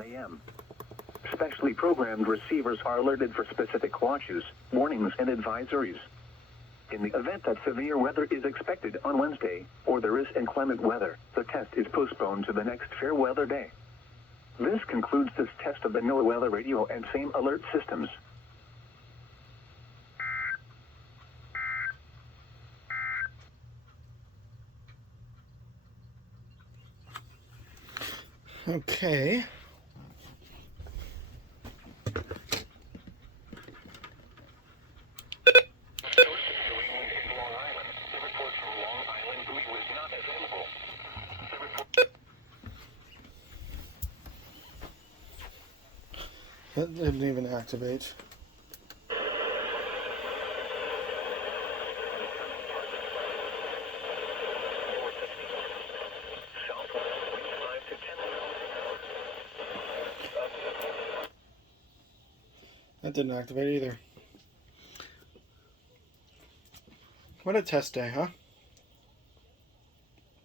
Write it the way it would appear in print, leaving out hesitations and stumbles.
a.m. Specially programmed receivers are alerted for specific watches, warnings, and advisories. In the event that severe weather is expected on Wednesday, or there is inclement weather, the test is postponed to the next fair weather day. This concludes this test of the NOAA weather radio and FAME alert systems. Okay. That didn't even activate. That didn't activate either. What a test day, huh?